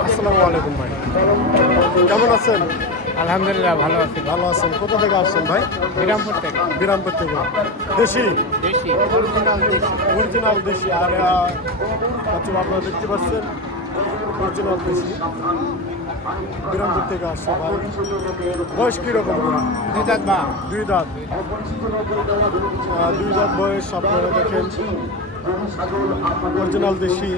আসসালামু আলাইকুম ভাই, কেমন আছেন? আলহামদুলিল্লাহ ভালো আছি। ভালো আছেন। কোথা থেকে আসছেন ভাই? বিরামপুর থেকে। বিরামপুর থেকে। দেশি দেশি অরিজিনাল দেশি। অরিজিনাল দেশি। আর আচ্ছা, আপনারা দেখতে পাচ্ছেন অরিজিনাল দেশি বিরামপুর থেকে আসছে ভাই। বয়স কীরকম? দুই দাঁত বা দুই দাঁত। দুই দাঁত বয়স। আপনারা দেখেন অরিজিনাল দেশি।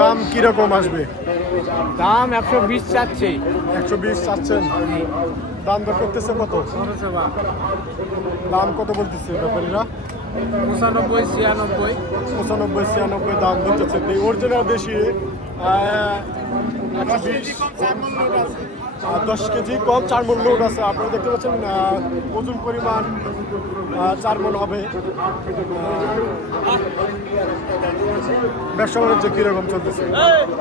দাম কিরকম আসবে? দাম 120 চাচ্ছি। 120 চাচ্ছেন? দাম দর করতেছে কত? দাম কত বলতেছে ব্যাপারীরা? 95 96। 95 96 দাম বলতেছে। অরিজিনাল দেশি 10 কেজি কম 4 মণ লোড আছে। আপনারা দেখতে পাচ্ছেন ওজন পরিমাণ 4 মণ হবে। ব্যবসা বাণিজ্য কীরকম চলতেছে?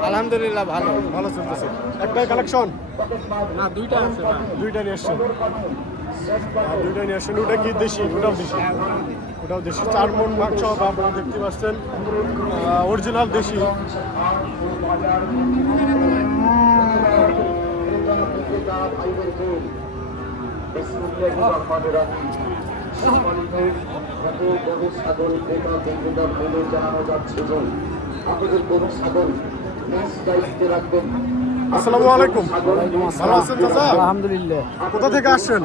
আলহামদুলিল্লাহ ভালো। ভালো চলতেছে। একটাই কালেকশন? না দুইটা আছে। দুইটা নিয়ে আসছেন? দুইটা নিয়ে আসছেন। ওটা কি দেশি? ওটাও দেশি। ওটাও দেশি। 4 মণ মাংস হবে। আপনারা দেখতে পাচ্ছেন অরিজিনাল দেশি। আসসালামু আলাইকুম। ভালো আছেন চাচা? আলহামদুলিল্লাহ। কোথা থেকে আসছেন?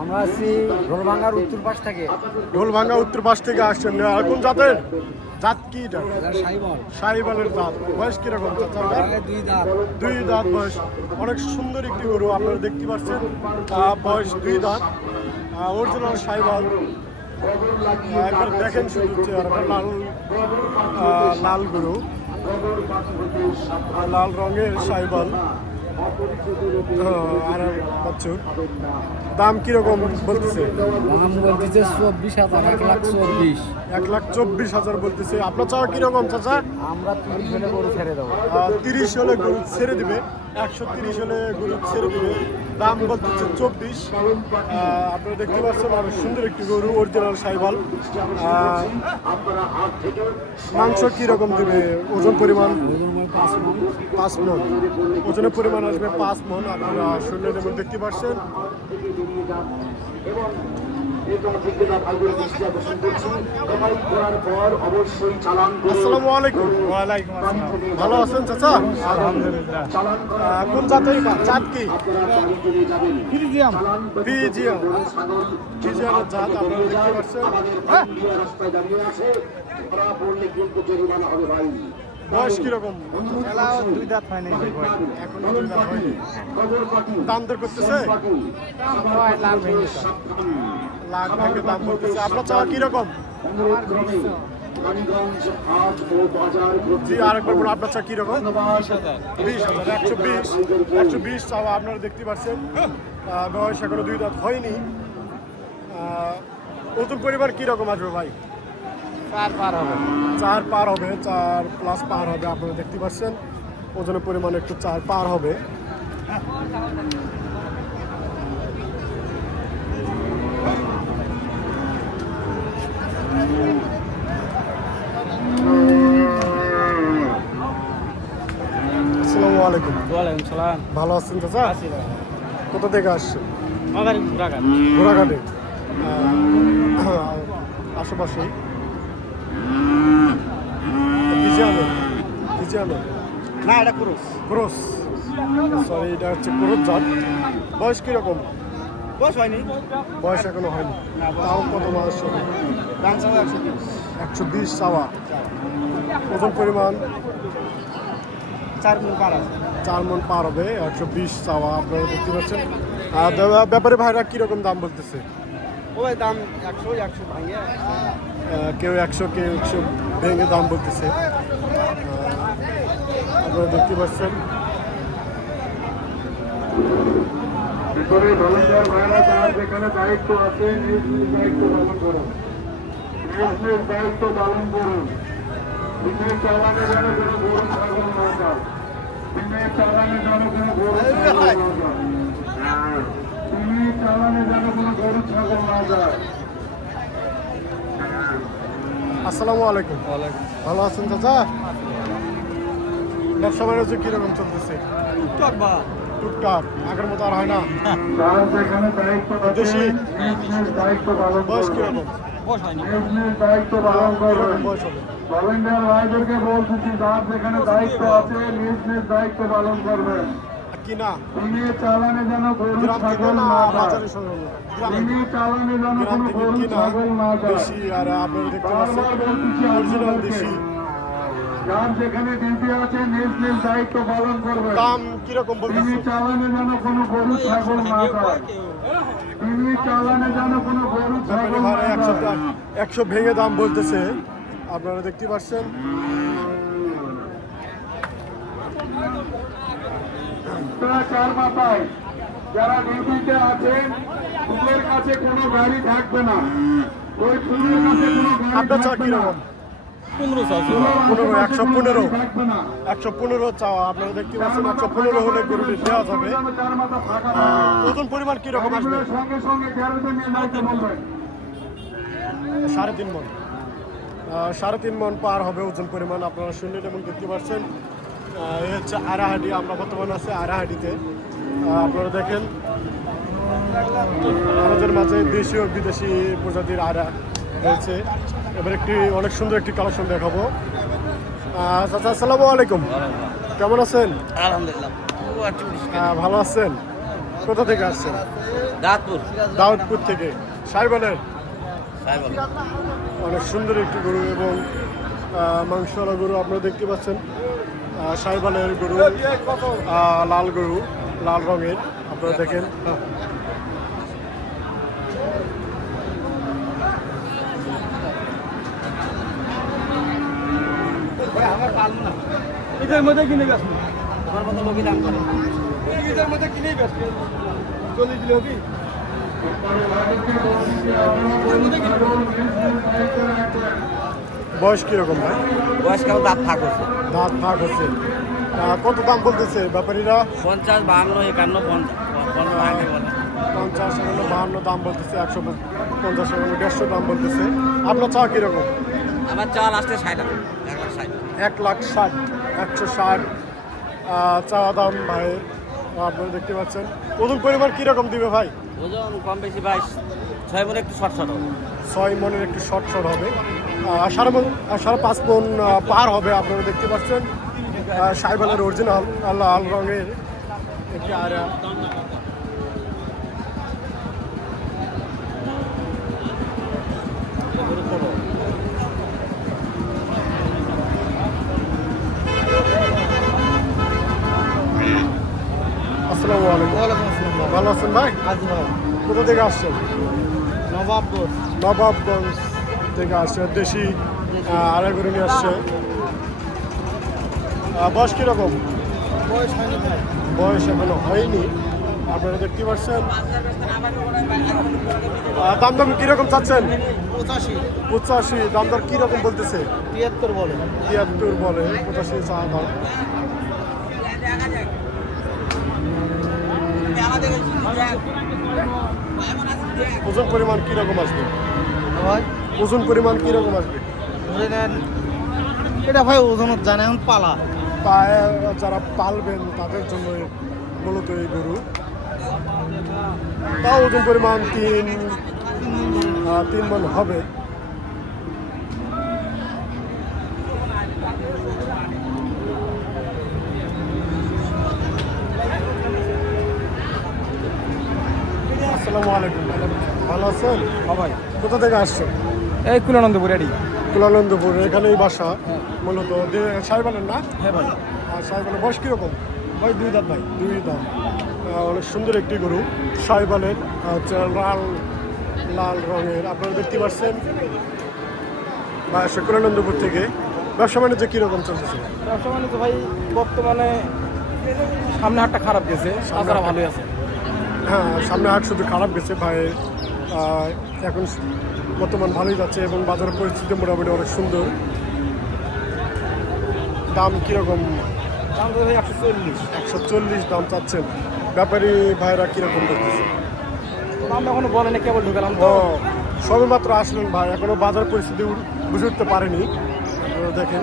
আমরা আছি ঢোলভাঙ্গার উত্তর পাশ থেকে। ঢোলভাঙ্গা উত্তর পাশ থেকে আসছেন। আর কোন জাতের? জাত কি এটা? সাইবল। শাহিওয়ালের জাত। বয়স কিরকম চাচা? দুই দাঁত। দুই দাঁত বয়স। অনেক সুন্দর একটি গরু আপনারা দেখতে পাচ্ছেন। বয়স 2 দাঁত। অরিজিনাল শাহিওয়াল। একবার দেখেন শুধু চেহারাটা। লাল গরু, লাল রঙের শাহিওয়াল। আর বাছুর। দাম কিরকম বলতেছে? দাম বলতেছে 24,000। 1,24,000। 1,24,000 বলতেছে। আপনার চাওয়া কিরকম চাচা? আমরা 30 হলে গরু ছেড়ে দেবো। 30 হলে গরু ছেড়ে দিবে। 130 হলে গরু ছেড়ে দিবে। দাম বলতেছে 24। আপনারা দেখতে পাচ্ছেন অনেক সুন্দর একটি গরু, অরিজিনাল শাহিওয়াল। মাংস কিরকম দিবে? ওজন পরিমাণ 5 মণ। ওজনের পরিমাণ আসবে 5 মণ। আপনারা শুনলেন এবং দেখতে পাচ্ছেন। আসসালামু আলাইকুম। ওয়ালাইকুম আসসালাম। ভালো আছেন চাচা? আলহামদুলিল্লাহ। কোন জাতের? জাত কি? ফ্রিজিয়াম। ফ্রিজিয়াম। ফ্রিজিয়ামের জাত আপনারা দেখতে পাচ্ছেন। বয়স কিরকম? দুই দাঁত হয়নি। এখনো 2 দাঁত হয়নি। দাম দর করতেছে? লাখ ভেঙে দাম বলতেছে। আপনার চাওয়া কিরকম? জি, আরেকবার বলুন আপনার চাওয়া কিরকম? 20,000। 120 চাওয়া। আপনারা দেখতে পাচ্ছেন বয়স এখনো 2 দাঁত হয়নি। নতুন পরিবার কিরকম আসবে ভাই? 4 পার হবে। 4 পার হবে। 4+ পার হবে। আপনারা দেখতে পাচ্ছেন ওজনের পরিমাণ একটু 4 পার হবে। আসসালামু আলাইকুম। ওয়ালাইকুম সালাম। ভালো আছেন চাচা? কোথা থেকে আসছেন? আমাদের ঘোরাঘাট। ঘোড়াঘাটে। আশেপাশেই। ফ্রিজিয়ামের না এটা ক্রস। ক্রস। সরি, এটা হচ্ছে ক্রস জাত। বয়স কিরকম? বস হয়নি। বয়স এখনো হয়নি। তাও কত মাস হবে? দাম চাওয়া 120। 120 চাওয়া। ওজন পরিমাণ 4 মণ পার আছে। 4 মণ পার হবে। 120 চাওয়া। আপনারা দেখতে পাচ্ছেন। ব্যাপারে ভাইরা কিরকম দাম বলতেছে? ওই দাম 100 ভাঙিয়ে। কেউ 100, কেউ 100 ভেঙে দাম বলতেছে। আপনারা দেখতে পাচ্ছেন ভিতরে ভলেন্টিয়ার ভাইরা যার যেখানে দায়িত্ব আছে নিজ নিজ দায়িত্ব পালন করুন। নিজ নিজ দায়িত্ব পালন করুন। দিনের চালানে যেন কোনো গরু ছাগল না যায়। দিনের চালানে যেন কোনো গরু ছাগল না যায়। দিনের চালানে যেন কোনো গরু ছাগল না যায়। আসসালামু আলাইকুম। ভালো আছেন চাচা? ব্যবসা বাণিজ্য কিরকম চলতেছে? টুকটাক, আগের মতো আর হয় না। যার যেখানে দায়িত্ব আছে দেশি নিজ নিজ দায়িত্ব পালন বয়স করবেন। কিরকম? নিজ নিজ দায়িত্ব পালন করবেন। কিরকম বয়স হবে? ভলেন্টিয়ার ভাইদেরকে বলতেছি যার যেখানে দায়িত্ব আছে নিজ নিজ দায়িত্ব পালন করবেন। আর কি না দিনে চালানে যেন গরু গ্রাম থেকে ছাগল না না যায়। বাজারে সংগ্রহ? গ্রামে দিনে চালানে যেন গ্রাম কোনো থেকে গরু কিনা ছাগল না যায়। দেশি, আর আপনারা দেখতে বারবার পাচ্ছেন বলতেছি অরিজিনাল আপনাদেরকে, দেশি। যার যেখানে ডিউটি আছে নিজ নিজ দায়িত্ব পালন করবেন। দাম কিরকম দিনে বলতেছে? চালানে যেন কোনো গরু ছাগল না যায়। দিনে চালানে যেন কোনো গরু ছাগল না ভাড়া যায়। 100 ভেঙে দাম বলতেছে, আপনারা দেখতে পাচ্ছেন। আপনারা চার মাথায় যারা ডিউটিতে আছেন ফুলের কাছে কোনো গাড়ি থাকবে না। ওই ফুলের কাছে কোনো গাড়ি আপনার চা থাকবে না। কিরকম? 115 থাকবে না। 115 চাওয়া, আপনারা দেখতে পাচ্ছেন। 115 হলে গরুটি দেওয়া যাবে। চার মাথা ফাঁকা থাকবে। ওজন পরিমাণ কিরকম আসবে? গাড়িগুলোর সঙ্গে সঙ্গে গ্যারেজে নিয়ে যাইতে বলবেন। 3.5 মণ। 3.5 মণ পার হবে ওজন পরিমাণ। আপনারা শুনলে যেমন দেখতে পাচ্ছেন। এই হচ্ছে আরাহাটি, আমরা বর্তমানে আছে আরাহাটিতে। আপনারা দেখেন আমাদের মাঝে দেশীয় বিদেশি প্রজাতির আরা রয়েছে। এবার অনেক সুন্দর একটি কালেকশন দেখাবো। চাচা আসসালামু আলাইকুম, কেমন আছেন? আলহামদুলিল্লাহ। ভালো আছেন? কোথা থেকে আসছেন? দাঁতপুর। দাউদপুর থেকে। সাইবালের অনেক সুন্দর একটি গরু এবং মাংসওয়ালা গরু আপনারা দেখতে পাচ্ছেন। সাইবালের গরু, লাল গরু, লাল রঙের, আপনারা দেখেন। ঈদের মধ্যে কিনে গেছে আমার মতো লোকই দাম করে। ঈদের মধ্যে কিনেই ব্যস্ত 40 কিলো কি বয়স কিরকম ভাই? বয়স কেমন দাঁত থাক হচ্ছে দাঁত ভাগ হচ্ছে। কত দাম বলতেছে ব্যাপারীরা? 50, 52, 51, 50 50, 52 দাম বলতেছে। 150, 150 দাম বলতেছে। আপনার চা কিরকম? আমার চাল আসতে 60 1,60,000, 160 চা দাম ভাই। আপনারা দেখতে পাচ্ছেন। ওজন পরিমাণ কিরকম দিবে ভাই? ওজন কম বেশি 6 মনে একটু শর্ট হবে। 6 মনের একটু শর্ট হবে। 5.5 মন পার হবে। আপনারা দেখতে পাচ্ছেন সাইবালের অরিজিনাল লাল রঙের একটি আরা। আসসালামু আলাইকুম। ভালো আছেন ভাই? কোথা থেকে আসছেন? নবাবপুর। নবাবগঞ্জ থেকে আসছে। দেশি আড়াই গরু নিয়ে আসছে। বয়স কিরকম? বয়স হয়নি ভাই। বয়স এখনো হয়নি। আপনারা দেখতে পাচ্ছেন। দাম দাম কিরকম চাচ্ছেন? 85, 85 দাম দর কিরকম বলতেছে? 73 বলে। 73 বলে, 85 চা দাম। ওজন পরিমাণ কিরকম আসবে? ভাই ওজন পরিমাণ কিরকম আসবে? ধরে নেন এটা ভাই ওজন জানে এখন পালা। পায়ে যারা পালবেন তাদের জন্য মূলত এই গরু। তাও ওজন পরিমাণ 3 মণ হবে। আসসালামু আলাইকুম, ভালো আছেন? ভাই কোথা থেকে আসছেন? এই কুলানন্দপুর এডি। কুলানন্দপুর, এখানেই বাসা মূলত। সাইবালের না? হ্যাঁ ভাই। আর সাইবালের বয়স কিরকম? ভাই 2 দাঁত ভাই। 2 দাম। অনেক সুন্দর একটি গরু সাইবালের, হচ্ছে লাল লাল রঙের। আপনারা দেখতে পাচ্ছেন কুলানন্দপুর থেকে। ব্যবসা বাণিজ্য কীরকম চলতেছে? ব্যবসা বাণিজ্য ভাই বর্তমানে সামনে হাটটা খারাপ গেছে, তাছাড়া ভালোই আছে। হ্যাঁ, সামনে হাট শুধু খারাপ গেছে ভাই। এখন বর্তমান ভালোই যাচ্ছে এবং বাজারের পরিস্থিতি মোটামুটি অনেক সুন্দর। দাম কীরকম? দাম তো ভাই 140। 140 দাম চাচ্ছেন। ব্যাপারী ভাইরা কীরকম দেখতেছে? দাম এখনো বলে না, কেবল ঢুকালাম ও তো। সবে মাত্র আসলেন ভাই, এখনো বাজার পরিস্থিতি বুঝে উঠতে পারেনি। আপনারা দেখেন